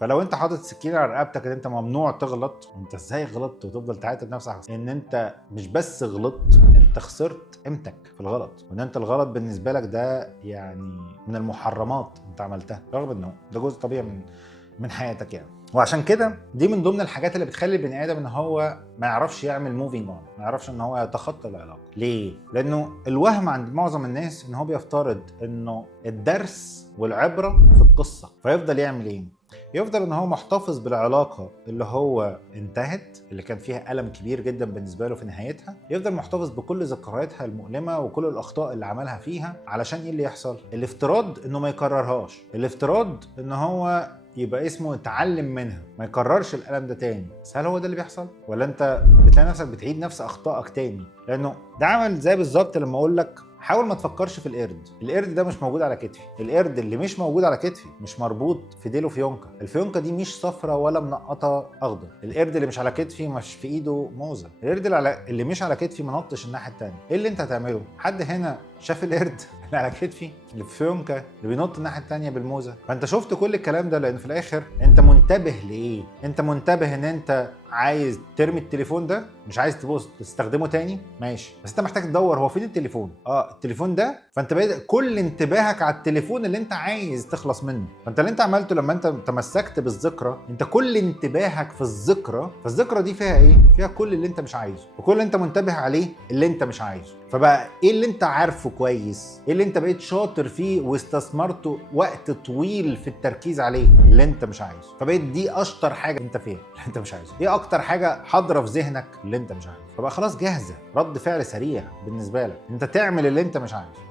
فلو انت حاطط سكينه على رقبتك ان انت ممنوع تغلط، انت ازاي غلطت وتفضل تعاتب نفسك ان انت مش بس غلطت، انت خسرت قيمتك في الغلط، وان انت الغلط بالنسبه لك ده يعني من المحرمات انت عملتها، رغم انه ده جزء طبيعي من حياتك يعني. وعشان كده دي من ضمن الحاجات اللي بتخلي البني ادم ان هو ما يعرفش يعمل موفينج اون، ما يعرفش ان هو يتخطى العلاقه. ليه؟ لانه الوهم عند معظم الناس ان هو بيفترض انه الدرس والعبره في القصه، فيفضل يعمل ايه؟ يفضل ان هو محتفظ بالعلاقه اللي هو انتهت، اللي كان فيها الم كبير جدا بالنسبه له في نهايتها، يفضل محتفظ بكل ذكرياتها المؤلمه وكل الاخطاء اللي عملها فيها، علشان ايه اللي يحصل؟ الافتراض انه ما يكررهاش، الافتراض ان هو يبقى اسمه اتعلم منها، ما يكررش الالم ده تاني. بس هل هو ده اللي بيحصل؟ ولا انت بتلاقي نفسك بتعيد نفس اخطائك تاني؟ لانه ده عمل زي بالظبط لما اقول لك حاول ما تفكرش في القرد. القرد ده مش موجود على كتفي، القرد اللي مش موجود على كتفي مش مربوط في ديله فيونكه، الفيونكه دي مش صفرة ولا منقطه اخضر. القرد اللي مش على كتفي مش في ايده موزه، القرد اللي مش على كتفي ما نطش الناحيه الثانيه. ايه اللي انت هتعمله؟ حد هنا شاف القرد اللي على كتفي اللي في فيونكه اللي بينط الناحيه الثانيه بالموزه؟ فانت شفت كل الكلام ده لان في الاخر انت منتبه لايه؟ انت منتبه ان انت عايز ترمي التليفون ده، مش عايز تبص تستخدمه تاني، ماشي، بس انت محتاج تدور هو فين التليفون. التليفون ده، فانت بقيت كل انتباهك على التليفون اللي انت عايز تخلص منه. فانت اللي انت عملته لما انت تمسكت بالذكرى، انت كل انتباهك في الذكرى، فالذكرى دي فيها ايه؟ فيها كل اللي انت مش عايزه، وكل اللي انت منتبه عليه اللي انت مش عايزه. فبقى ايه اللي انت عارفه كويس؟ ايه اللي انت بقيت شاطر فيه واستثمرته وقت طويل في التركيز عليه؟ اللي انت مش عايزه. فبقيت دي اشطر حاجه انت فيها، اللي انت مش عايزه. ايه اكتر حاجه حاضره في ذهنك؟ اللي انت مش عايزه. فبقى خلاص جاهزه، رد فعل سريع بالنسبه لك انت تعمل اللي انت مش عايزه.